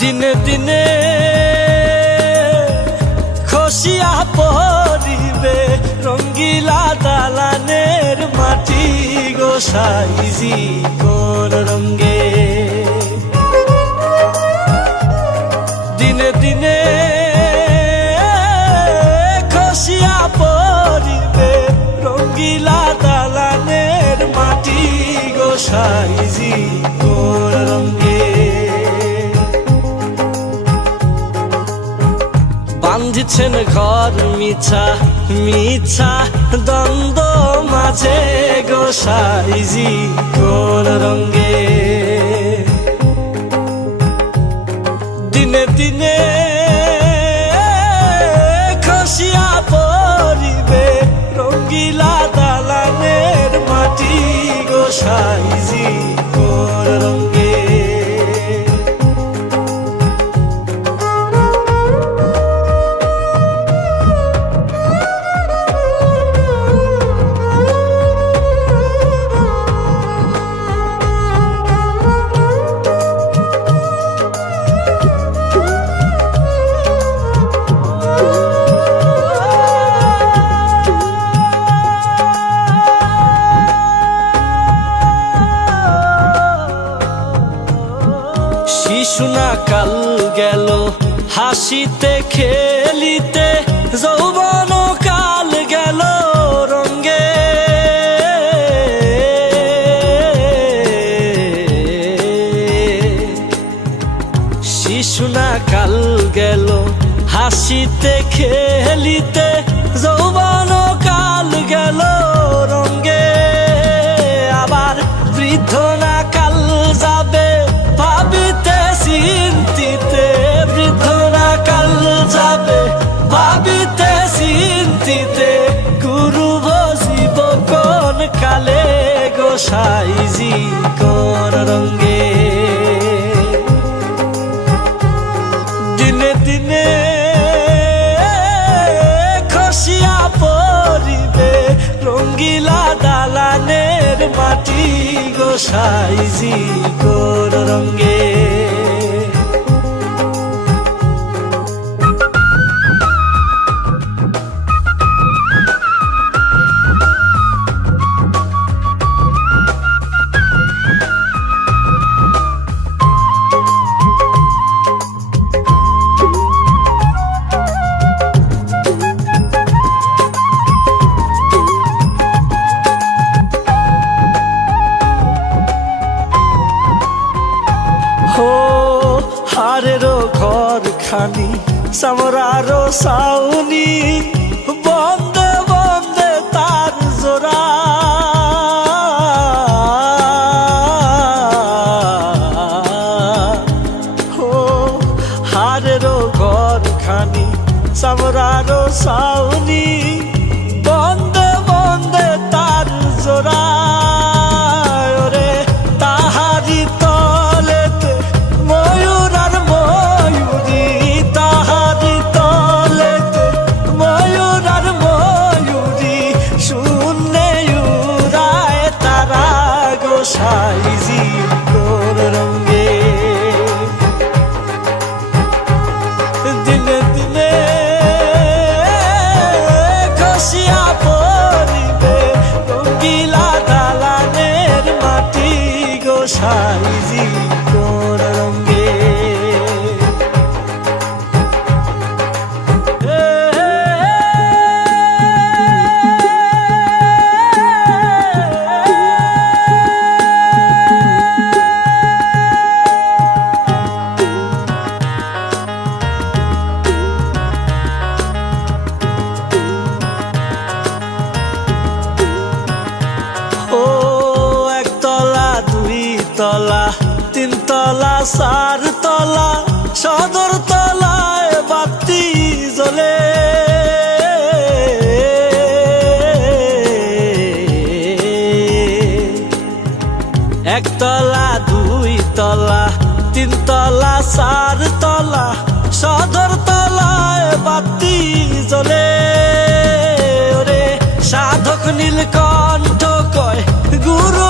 দিনে দিনে খসিয়া পড়িবে রঙ্গিলা দালানের মাটি গো সাইজি কোন রঙ্গে। দিনে দিনে খসিয়া পড়িবে রঙ্গিলা দালানের মাটি গো সাইজি কোন রঙ্গে। বাঁধিছেন ঘর মিছা মিছা দ্বন্দ্ব মাঝে গো সাইজি কোন রঙ্গে। দিনে দিনে খসিয়া পড়িবে রঙ্গিলা দালানের মাটি গো সাইজি কোন রঙ্গে। শিশুনা কাল গেল হাসিতে খেলিতে, যৌবন কাল গেল রঙ্গে। শিশুনা কাল গেল হাসিতে খেলিতে, যৌবন কাল গেল রঙ্গে। আবার বৃদ্ধ না কাল যাবে ভাবিতে চিন্তিতে, বৃদ্ধ না কাল যাবে ভাবিতে চিন্তিতে, গুরু বজিব কোন কালে গো সাইজি কোন রঙ্গে। দিনে দিনে খসিয়া পড়িবে রঙ্গিলা দালানের মাটি গো সাইজি কোন রঙ্গে। হারেরো ঘর খানি সামরারো সাউনি, বন্দে বন্দে তার জোড়া। হারেরো ঘর খানি সামরারো সাউনি, বন্দে বন্দে তার জোড়া। ওরে তাহারি তলেতে ময়ূর আর ময়ূরী, তাহারি তলেতে ময়ূর আর ময়ূরী, শূন্যে উড়ায় তারা গো সাইজি কোন রঙ্গে। দিনে দিনে খসিয়া পড়িবে রঙ্গিলা দালানের মাটি গো সাইজি কোন রঙ্গে। তলা তিনতলা চারতলা সদর তলায় বাতি জ্বলে, একতলা দুই তলা তিনতলা চারতলা সদর তলায় বাতি জ্বলে। ওরে সাধক নীলকণ্ঠ কয় গুরু